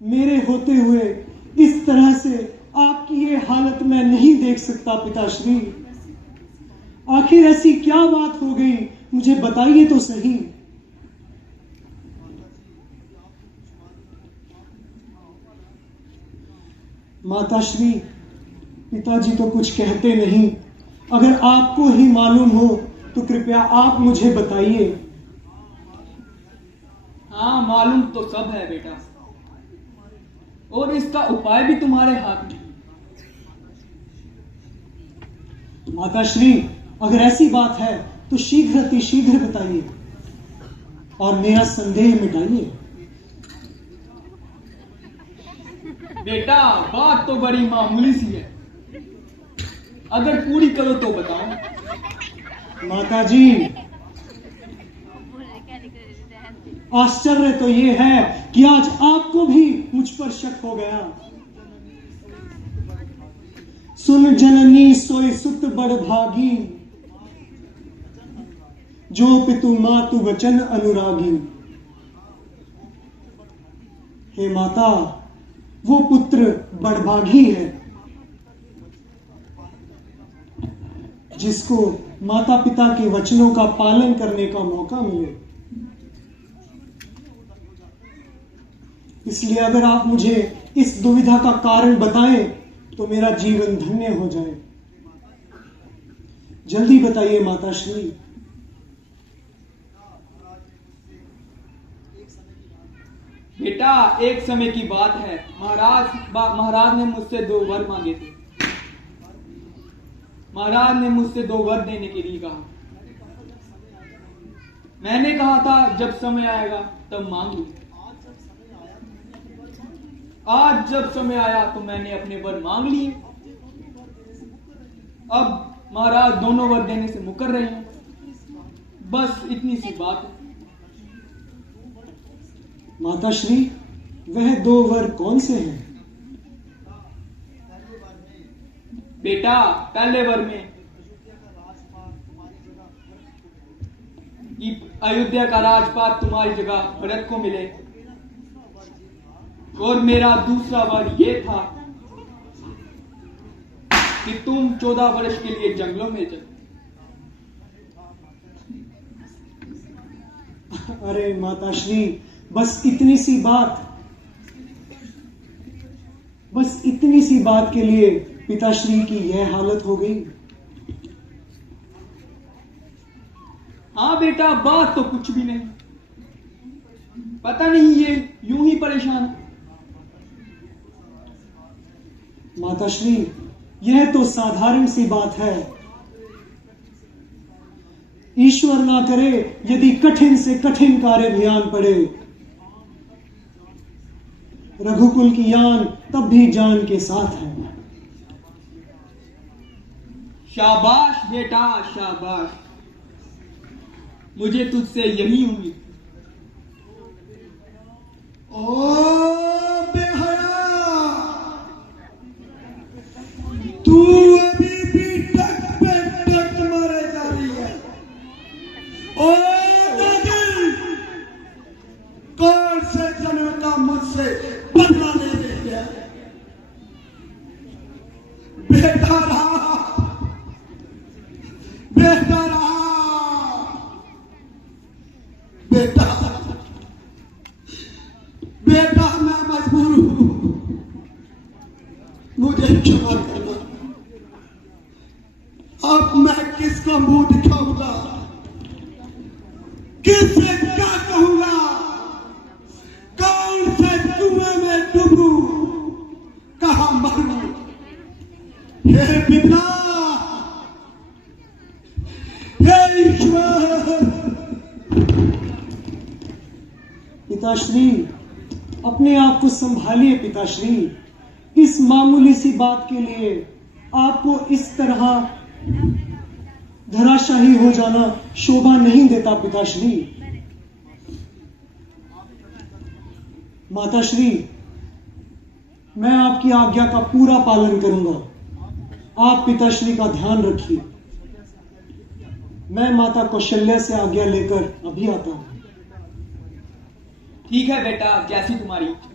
मेरे होते हुए इस तरह से आपकी ये हालत मैं नहीं देख सकता पिताश्री। आखिर ऐसी क्या बात हो गई, मुझे बताइए तो सही। माताश्री, पिताजी तो कुछ कहते नहीं। अगर आपको ही मालूम हो तो कृपया आप मुझे बताइए। हाँ, मालूम तो सब है बेटा, और इसका उपाय भी तुम्हारे हाथ में। माताश्री, अगर ऐसी बात है तो शीघ्र अतिशीघ्र बताइए और मेरा संदेह मिटाइए। बेटा, बात तो बड़ी मामूली सी है, अगर पूरी करो तो बताओ। माताजी, आश्चर्य तो ये है कि आज आपको भी मुझ पर शक हो गया। सुन जननी सोई सुत बड़ भागी, जो पितु मातु वचन अनुरागी। हे माता, वो पुत्र बड़भागी है जिसको माता पिता के वचनों का पालन करने का मौका मिले। इसलिए अगर आप मुझे इस दुविधा का कारण बताएं तो मेरा जीवन धन्य हो जाए। जल्दी बताइए माताश्री। बेटा, एक समय की बात है, महाराज ने मुझसे 2 वर मांगे थे। महाराज ने मुझसे 2 वर देने के लिए कहा। मैंने कहा था जब समय आएगा तब मांग लूं। आज जब समय आया तो मैंने अपने वर मांग लिए। अब महाराज दोनों वर देने से मुकर रहे हैं। बस इतनी सी बात है। माताश्री, वह 2 वर कौन से हैं? बेटा, पहले वर में कि अयोध्या का राजपाट तुम्हारी जगह भरत को मिले, और मेरा दूसरा वर ये था कि तुम 14 वर्ष के लिए जंगलों में चलो। अरे माताश्री, बस इतनी सी बात के लिए पिताश्री की यह हालत हो गई। हाँ बेटा, बात तो कुछ भी नहीं, पता नहीं ये यूं ही परेशान है। माताश्री, यह तो साधारण सी बात है। ईश्वर ना करे यदि कठिन से कठिन कार्य भी आन पड़े, रघुकुल की यान तब भी जान के साथ है। शाबाश बेटा, शाबाश, मुझे तुझसे यही उम्मीद। ओ बेहया, तू अभी भी टक पे टक मारे जा रही है। ओ दादी, कौन से जन्म का मुझसे बदला ले रही है? बेटा रहा, बेटा रहा, बेटा, बेटा, मैं मजबूर हूं, मुझे क्षमा करना। अब मैं किसको मुंह दिखाऊंगा, किससे क्या कहूंगा, कौन से कुएं में डूबूं, कहां मरूं? हे पिता, हे ईश्वर। पिताश्री, अपने आप को संभालिए पिताश्री। इस मामूली सी बात के लिए आपको इस तरह धराशायी हो जाना शोभा नहीं देता पिताश्री। माताश्री, मैं आपकी आज्ञा का पूरा पालन करूंगा। आप पिताश्री का ध्यान रखिए। मैं माता कौशल्या से आज्ञा लेकर अभी आता हूं। ठीक है बेटा, जैसी तुम्हारी इच्छा।